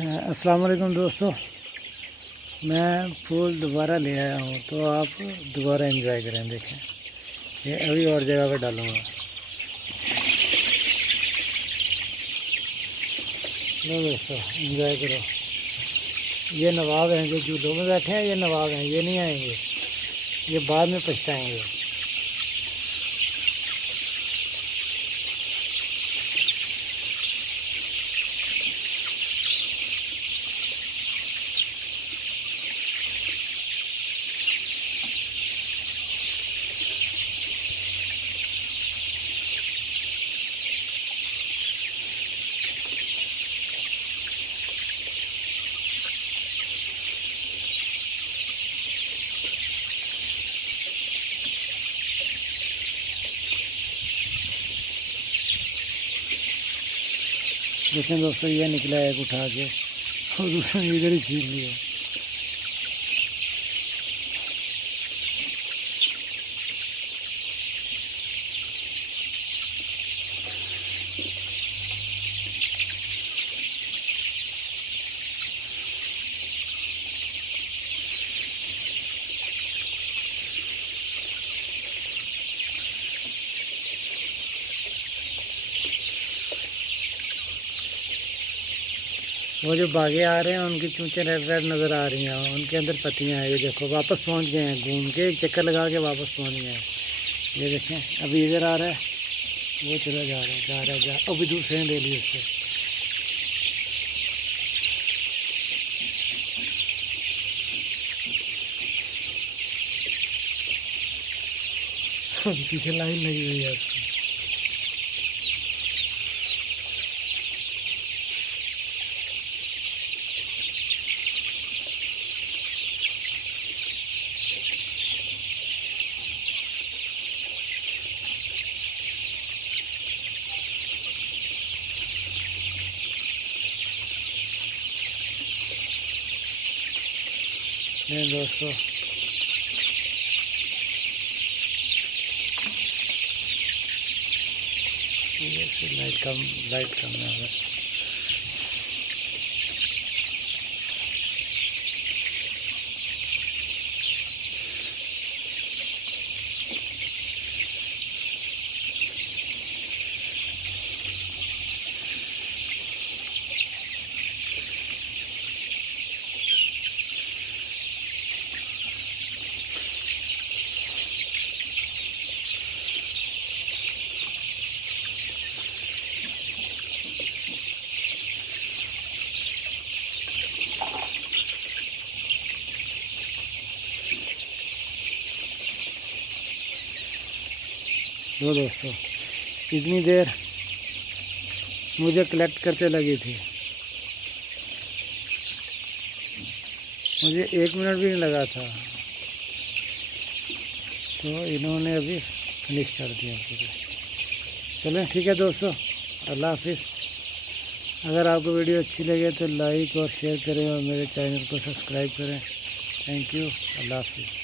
अस्सलाम वालेकुम दोस्तों, मैं फूल दोबारा ले आया हूँ तो आप दोबारा एंजॉय करें। देखें, ये अभी और जगह पे डालूँगा। लो दोस्तों, एंजॉय करो। ये नवाब हैं जो झूलों में बैठे हैं, ये नवाब हैं, ये नहीं आएंगे, ये बाद में पछताएंगे। देखें दोस्तों, ये निकला एक उठा के और दूसरा इधर ही छीन लिया। वो जो बागे आ रहे हैं उनकी चूंचे रेड रेड नज़र आ रही हैं, उनके अंदर पत्तियां हैं। ये देखो, वापस पहुंच गए हैं, घूम के एक चक्कर लगा के वापस पहुंच गए हैं। ये देखें, अभी इधर आ रहा है, वो चला जा रहा है अभी दूसरे ले ली उससे। पीछे लाइन लगी हुई है उसकी। नहीं दोस्तों, लाइट कम है। लो दोस्तों, इतनी देर मुझे कलेक्ट करते लगी थी, मुझे 1 मिनट भी नहीं लगा था, तो इन्होंने अभी फिनिश कर दिया पूरे। चलें, ठीक है दोस्तों, अल्लाह हाफिज़। अगर आपको वीडियो अच्छी लगे तो लाइक और शेयर करें और मेरे चैनल को सब्सक्राइब करें। थैंक यू, अल्लाह हाफिज़।